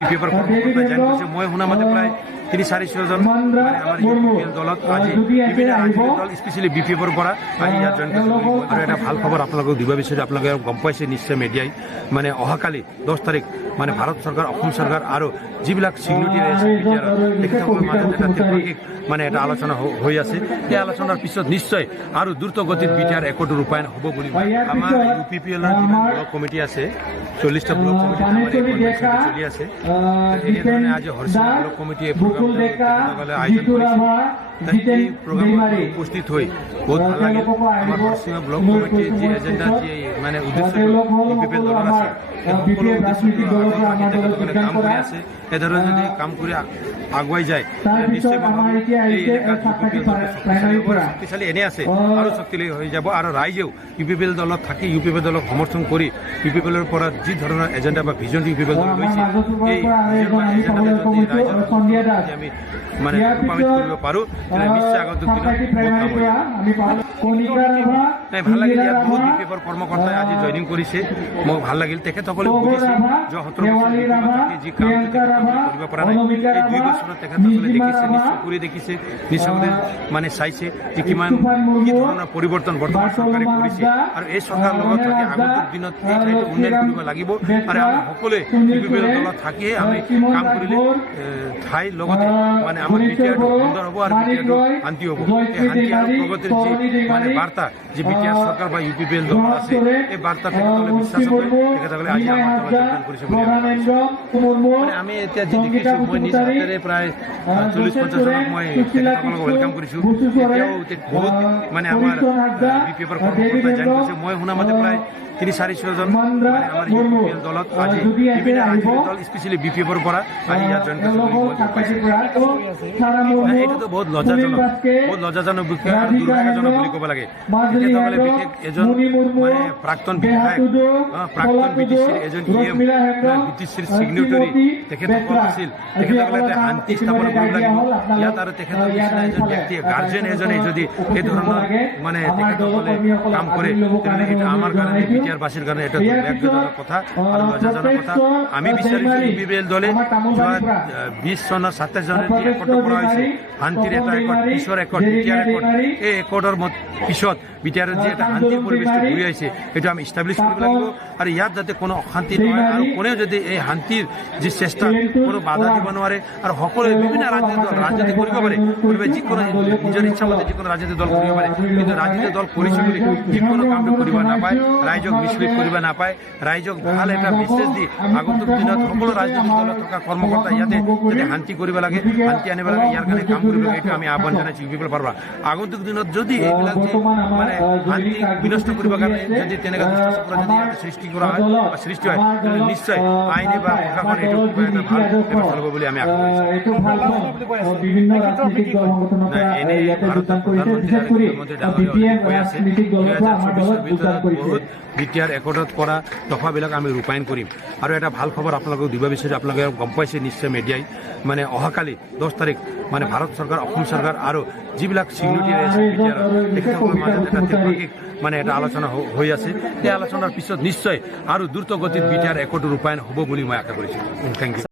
Paper কৰ্মকৰ্তা join কৰিছে। মই শুনা মতে প্ৰায় ৩-৪০০জন মানে আমাৰ ইউপিপিএল দলত আজি বিভিন্ন ৰাজনৈতিক দল স্পেচিয়েলি বিপিএফৰ পৰা আজি ইয়াত জয়েন কৰিছে। আৰু এটা ভাল খবৰ আপোনালোকক দিব বিচাৰিছোঁ। আপোনালোকে গম পাইছে নিশ্চয় মিডিয়াই মানে অহাকালি 10 তাৰিখ মানে ভাৰত চৰকাৰ, অসম চৰকাৰ আৰু যিবিলাক চিগনেটাৰী আছে তেখেতসকলৰ মাজত এটা ত্ৰিপাক্ষিক মানে এটা আলোচনা হৈ আছে। এই আলোচনাৰ পিছত নিশ্চয় আৰু দ্ৰুত গতিত বিটিআৰ একোটো ৰূপায়ণ হ'ব বুলি আমাৰ ইউপিপিএলৰ যিমান ব্লক কমিটি আছে 40টা ব্লক কমিটি চলি আছে। এনেধৰণে আজি হৰচিং ব্লক কমিটিয়ে প্ৰগ্ৰামসকলে আয়োজন কৰিছে। এই প্ৰগ্ৰামত উপস্থিত হৈ বহুত ভাল লাগিল। আমাৰ হৰচিং ব্লক কমিটিৰ যি এজেণ্ডা, যি মানে উদ্দেশ্য ইউপিপিএল দলৰ আছে, সকলো উদ্দেশ্যে কাম কৰি আছে। এদৰে যদি কাম কৰি আগুৱাই যায় নিশ্চয় এই এলেকাত শক্তিশালী এনে আছে আৰু শক্তিশালী হৈ যাব। আৰু ৰাইজেও ইউপিপিএল দলত থাকি ইউপিপিএল দলক সমৰ্থন কৰি ইউপিপিএলৰ পৰা যি ধৰণৰ এজেণ্ডা বা ভিজন ইউপিপিএল দল লৈছে এই আমি মানে ৰূপায়িত কৰিব পাৰোঁ, নিশ্চয় আগন্তুক দিনত ভাল লাগিল। ইয়াত বহুত বিপিএফৰ কৰ্মকৰ্তাই আজি জইনিং কৰিছে, মোক ভাল লাগিল। তেখেতসকলে বুজিছে যে 17 বছৰ যি কাম কৰিব পৰা নাই, এই 2 বছৰত তেখেতসকলে দেখিছে, নিশ্চয় কৰি দেখিছে, নিশ্চয় মানে চাইছে যে কিমান কি ধৰণৰ পৰিৱৰ্তন বৰ্তমান চৰকাৰে কৰিছে। আৰু এই চৰকাৰৰ লগত থাকি আগন্তুক দিনত এই ঠাইটো উন্নয়ন কৰিব লাগিব। আৰু আমি সকলোৱে ইউপিপিএল দলত থাকিহে আমি কাম কৰিলে ঠাইৰ লগতে মানে আমাৰ বিটিআৰটো সুন্দৰ হ'ব আৰু বিটিআৰটো শান্তি হ'ব। এই শান্তি আৰু প্ৰগতিৰ যি মানে বাৰ্তা যি বিটিআৰ চৰকাৰ বা ইউপিপিএল দল আছে, এই বাৰ্তা তেখেতসকলে বিশ্বাস কৰে। তেখেতসকলে আজি আমাৰ দলত যোগদান কৰিছে বুলি মানে আমি এতিয়া যি দেখিছোঁ, মই নিজ হাতেৰে প্ৰায় 40-50 জনক মই তেখেতসকলক ৱেলকাম কৰিছোঁ। এতিয়াও বহুত মানে আমাৰ বিপিএফৰ কৰ্মকৰ্তা জয়েন কৰিছে। মই শুনা মতে প্ৰায় ৩-৪০০জন মানে আমাৰ ইউপিপিএল দলত আজি বিভিন্ন ৰাজনৈতিক দল স্পেচিয়েলি বিপিএফৰ পৰা আজি ইয়াত জয়েন কৰিছে। এইটোতো বহুত লজ্জাজনক বিষয় আৰু দুৰ্ভাগ্যজনক বুলি ক'ব লাগে। তেখেতসকলে বিশেষ এজন মানে প্ৰাক্তন বিধায়ক, প্ৰাক্তন বিটিচিৰ এজন বিটিচিৰ চিগনেটৰী তেখেতসকল আছিল। তেখেতসকলে এটা শান্তি স্থাপন কৰিব লাগিব ইয়াত। আৰু তেখেতৰ নিচিনা এজন ব্যক্তিয়ে গাৰ্জেন এজনে যদি এই ধৰণৰ মানে তেখেতসকলে কাম কৰে, তেনেহ'লে এইটো আমাৰ কাৰণে বিটিআৰ বাসীৰ কাৰণে এটা দুৰ্ভাগ্যজনক কথা আৰু লজ্জাজনক কথা। আমি বিচাৰিছোঁ ইউপিপিএল দলে যোৱা 20 চনৰ 27 জানুৱাৰীত একত্ৰ কৰা হৈছে শান্তিৰ এটা একত, পিছৰ একত, বিটিআৰ একত। এই একতৰ পিছত বিটিআৰৰ যি এটা শান্তিৰ পৰিৱেশটো ঘূৰি আহিছে, সেইটো আমি ইষ্টাব্লিছ কৰিব লাগিব। আৰু ইয়াত যাতে কোনো অশান্তি নহয় আৰু কোনেও যদি এই শান্তিৰ যি চেষ্টা কোনো বাধা দিব নোৱাৰে। আৰু সকলোৱে বিভিন্ন ৰাজনীতি কৰিব পাৰে, যিকোনো নিজৰ ইচ্ছামতে যিকোনো ৰাজনীতি দল কৰিব পাৰে, কিন্তু ৰাজনীতি দল কৰিছে বুলি যিকোনো কামটো কৰিব নাপায়, ৰাইজক মিছলিড কৰিব নাপায়। ৰাইজক ভাল এটা মেছেজ দি আগন্তুক দিনত সকলো ৰাজনৈতিক দলত থকা কৰ্মকৰ্তা ইয়াতে যাতে শান্তি কৰিব লাগে, শান্তি আনিব লাগে, ইয়াৰ কাৰণে কাম কৰিব লাগে। এইটো আমি আহ্বান জনাইছোঁ ইউপিপিএলৰ পৰা। আগন্তুক দিনত যদি এইবিলাক মানে শান্তি বিনষ্ট কৰিবৰ কাৰণে যদি তেনেকুৱা দুষ্ট যদি সৃষ্টি কৰা হয় বা সৃষ্টি হয়, তেন্তে নিশ্চয় আইনে বা প্ৰশাসনে এইটো কিবা এটা ভাল ব্যৱস্থা ল'ব বুলি আমি আশা কৰিছোঁ। এনেই ভাৰতৰ প্ৰধানমন্ত্ৰী কৈ আছে 2024 ভিতৰত বহুত বিটিআৰ একত্ৰত কৰা দফাবিলাক আমি ৰূপায়ণ কৰিম। আৰু এটা ভাল খবৰ আপোনালোকক দিব বিচাৰিছোঁ। আপোনালোকে গম পাইছে নিশ্চয় মিডিয়াই মানে অহাকালি 10 তাৰিখ মানে ভাৰত চৰকাৰ, অসম চৰকাৰ আৰু যিবিলাক চিগনেটাৰী আছে বিটিআৰৰ তেখেতসকলৰ মাজত এটা ত্ৰিপাক্ষিক মানে এটা আলোচনা হৈ আছে। এই আলোচনাৰ পিছত নিশ্চয় আৰু দ্ৰুত গতিত বিটিআৰ একোটো ৰূপায়ণ হ'ব বুলি মই আশা কৰিছোঁ। Thank U.